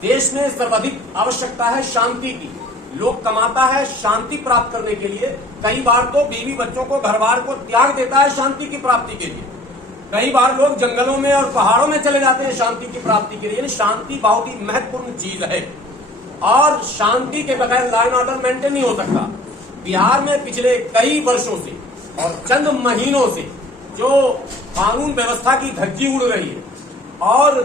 देश में सर्वाधिक आवश्यकता है शांति की। लोग कमाता है शांति प्राप्त करने के लिए। कई बार तो बीवी बच्चों को, घर बार को त्याग देता है शांति की प्राप्ति के लिए। कई बार लोग जंगलों में और पहाड़ों में चले जाते हैं शांति की प्राप्ति के लिए। शांति बहुत ही महत्वपूर्ण चीज है और शांति के बगैर लॉ एंड ऑर्डर मेंटेन नहीं हो सकता। बिहार में पिछले कई वर्षों से और चंद महीनों से जो कानून व्यवस्था की धज्जी उड़ रही है और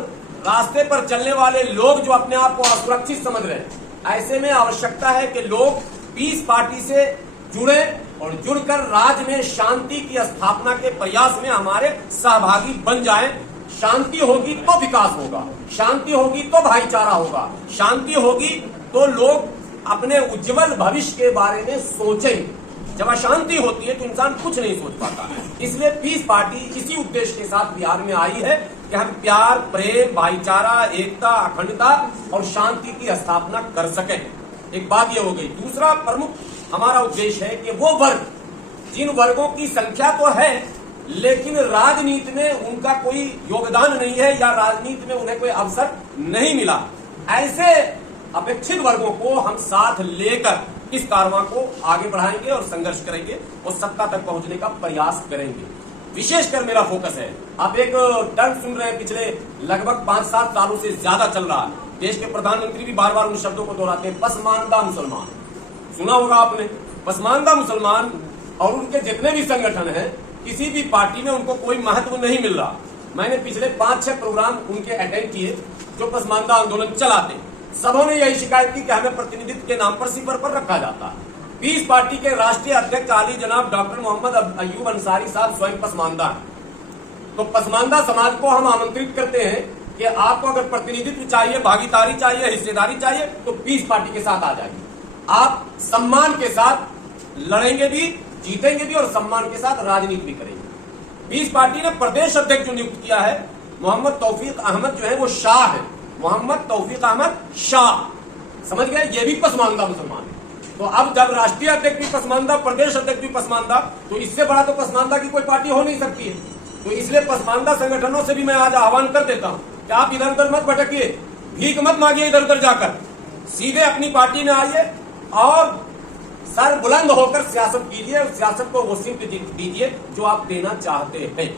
रास्ते पर चलने वाले लोग जो अपने आप को असुरक्षित समझ रहे हैं, ऐसे में आवश्यकता है कि लोग पीस पार्टी से जुड़े और जुड़कर राज्य में शांति की स्थापना के प्रयास में हमारे सहभागी बन जाएं। शांति होगी तो विकास होगा, शांति होगी तो भाईचारा होगा, शांति होगी तो लोग अपने उज्जवल भविष्य के बारे में सोचेंगे। जब अशांति होती है तो इंसान कुछ नहीं सोच पाता। इसलिए पीस पार्टी इसी उद्देश्य के साथ बिहार में आई है कि हम प्यार, प्रेम, भाईचारा, एकता, अखंडता और शांति की स्थापना कर सकें। एक बात यह हो गई। दूसरा प्रमुख हमारा उद्देश्य है कि वो वर्ग, जिन वर्गों की संख्या तो है लेकिन राजनीति में उनका कोई योगदान नहीं है या राजनीति में उन्हें कोई अवसर नहीं मिला, ऐसे अपेक्षित वर्गों को हम साथ लेकर इस कारवां को आगे बढ़ाएंगे और संघर्ष करेंगे और सत्ता तक पहुंचने का प्रयास करेंगे। विशेषकर मेरा फोकस है, आप एक टर्म सुन रहे हैं, पिछले लगभग 5-7 सालों से ज्यादा चल रहा है। देश के प्रधानमंत्री भी बार बार उन शब्दों को दोहराते हैं, पसमानदा मुसलमान। सुना होगा आपने। पसमानदा मुसलमान और उनके जितने भी संगठन हैं, किसी भी पार्टी में उनको कोई महत्व नहीं मिल रहा। मैंने पिछले 5-6 प्रोग्राम उनके अटेंड किए जो पसमानदा आंदोलन चलाते। सबों ने यही शिकायत की कि हमें प्रतिनिधित्व के नाम पर सिपर पर रखा जाता है। पीस पार्टी के राष्ट्रीय अध्यक्ष आली जनाब डॉक्टर मोहम्मद अयूब अंसारी साहब स्वयं पसमानदा है। तो पसमानदा समाज को हम आमंत्रित करते हैं कि आपको अगर प्रतिनिधित्व चाहिए, भागीदारी चाहिए, हिस्सेदारी चाहिए तो पीस पार्टी के साथ आ जाइए। आप सम्मान के साथ लड़ेंगे भी, जीतेंगे भी और सम्मान के साथ राजनीति भी करेंगे। पीस पार्टी ने प्रदेश अध्यक्ष जो नियुक्त किया है, मोहम्मद तौफीक अहमद जो है वो शाह है, मोहम्मद तौफीक अहमद शाह। समझ गए, ये भी पसमानदा मुसलमान है। तो अब जब राष्ट्रीय अध्यक्ष भी पसमानदा, प्रदेश अध्यक्ष भी पसमानदा, तो इससे बड़ा तो पसमानदा की कोई पार्टी हो नहीं सकती है। तो इसलिए पसमानदा संगठनों से भी मैं आज आह्वान कर देता हूं कि आप इधर उधर मत भटकिए, भीख मत मांगिए इधर उधर जाकर, सीधे अपनी पार्टी में आइए और सर बुलंद होकर सियासत कीजिए और सियासत को वो सिर्फ दीजिए जो आप देना चाहते हैं।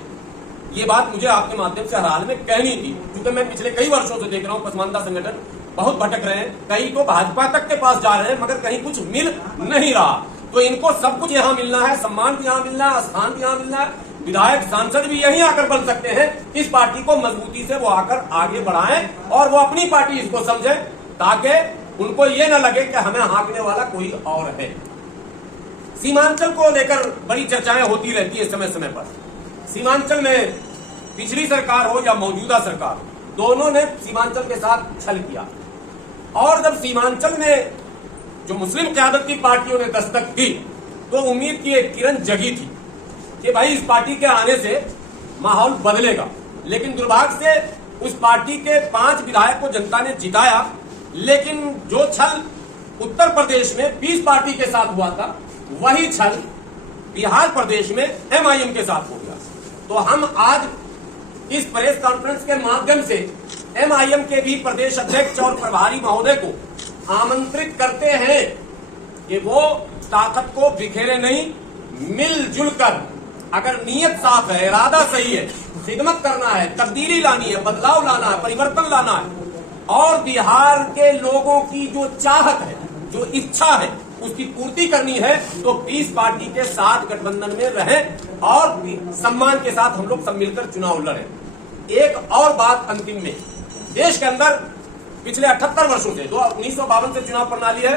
ये बात मुझे आपके माध्यम से हर हाल में कहनी थी, क्योंकि मैं पिछले कई वर्षों से देख रहा हूँ पसमानदा संगठन बहुत भटक रहे हैं। कई तो भाजपा तक के पास जा रहे हैं मगर कहीं कुछ मिल नहीं रहा। तो इनको सब कुछ यहाँ मिलना है, सम्मान भी यहाँ मिलना है, स्थान भी यहाँ मिलना है, विधायक सांसद भी यहीं आकर बन सकते हैं। इस पार्टी को मजबूती से वो आकर आगे बढ़ाएं और वो अपनी पार्टी इसको समझे, ताकि उनको ये न लगे कि हमें हाँकने वाला कोई और है। सीमांचल को लेकर बड़ी चर्चाएं होती रहती है समय समय पर। सीमांचल में पिछली सरकार हो या मौजूदा सरकार, दोनों ने सीमांचल के साथ छल किया और जब सीमांचल में जो मुस्लिम क़यादत की पार्टियों ने दस्तक दी तो उम्मीद की एक किरण जगी थी कि भाई इस पार्टी के आने से माहौल बदलेगा। लेकिन दुर्भाग्य से उस पार्टी के 5 विधायक को जनता ने जिताया, लेकिन जो छल उत्तर प्रदेश में पीस पार्टी के साथ हुआ था वही छल बिहार प्रदेश में MIM के साथ हो गया। तो हम आज इस प्रेस कॉन्फ्रेंस के माध्यम से MIM के भी प्रदेश अध्यक्ष और प्रभारी महोदय को आमंत्रित करते हैं कि वो ताकत को बिखेरे नहीं, मिलजुल कर, अगर नीयत साफ है, इरादा सही है, खिदमत करना है, तब्दीली लानी है, बदलाव लाना है, परिवर्तन लाना है और बिहार के लोगों की जो चाहत है, जो इच्छा है, उसकी पूर्ति करनी है, तो पीस पार्टी के साथ गठबंधन में रहें और सम्मान के साथ हम लोग सब मिलकर चुनाव लड़ें। एक और बात अंतिम में, देश के अंदर पिछले 78 वर्षों से, जो 1952 से चुनाव प्रणाली है,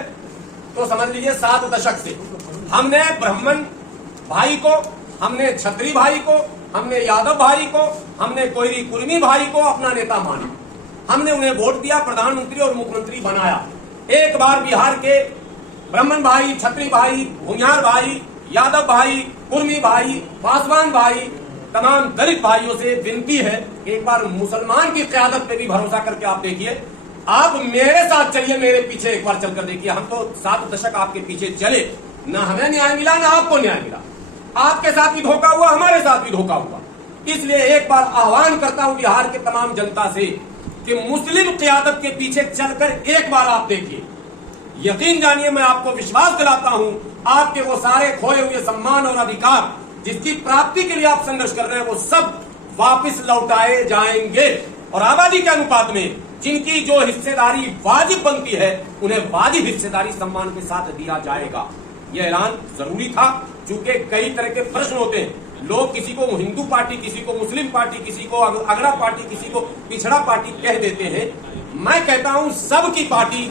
तो समझ लीजिए 7 दशक से हमने ब्राह्मण भाई को, हमने क्षत्रिय भाई को, हमने यादव भाई को, हमने कोयरी कुर्मी भाई को अपना नेता माना। हमने उन्हें वोट दिया, प्रधानमंत्री और मुख्यमंत्री बनाया। एक बार बिहार के ब्राह्मण भाई, क्षत्रिय भाई, भूमिहार भाई, यादव भाई, कुर्मी भाई, पासवान भाई, तमाम दलित भाइयों से विनती है कि एक बार मुसलमान की क़यादत पे भी भरोसा करके आप देखिए। आप मेरे साथ चलिए, मेरे पीछे एक बार चलकर देखिए। हम तो 7 दशक आपके पीछे चले, ना हमें न्याय मिला ना आपको न्याय मिला। आपके साथ भी धोखा हुआ, हमारे साथ भी धोखा हुआ। इसलिए एक बार आह्वान करता हूं बिहार के तमाम जनता से कि मुस्लिम क़यादत के पीछे चलकर एक बार आप देखिए, यकीन जानिए, मैं आपको विश्वास दिलाता हूं, आपके वो सारे खोए हुए सम्मान और अधिकार जिसकी प्राप्ति के लिए आप संघर्ष कर रहे हैं, वो सब वापस लौटाए जाएंगे। और आबादी के अनुपात में जिनकी जो हिस्सेदारी वाजिब बनती है, उन्हें वाजिब हिस्सेदारी सम्मान के साथ दिया जाएगा। यह ऐलान जरूरी था, क्योंकि कई तरह के प्रश्न होते हैं। लोग किसी को हिंदू पार्टी, किसी को मुस्लिम पार्टी, किसी को अगड़ा पार्टी, किसी को पिछड़ा पार्टी कह देते हैं। मैं कहता हूं सबकी पार्टी,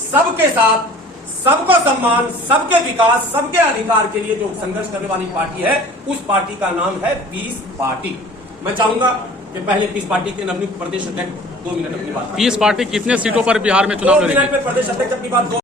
सबके साथ, सबका सम्मान, सबके विकास, सबके अधिकार के लिए जो संघर्ष करने वाली पार्टी है, उस पार्टी का नाम है पीस पार्टी। मैं चाहूंगा कि पहले पीस पार्टी के नवनियुक्त प्रदेश अध्यक्ष 2 मिनट अपनी बात। पीस पार्टी कितने सीटों पर बिहार में चुनाव लड़ेगी? 2 मिनट में प्रदेश अध्यक्ष अपनी बात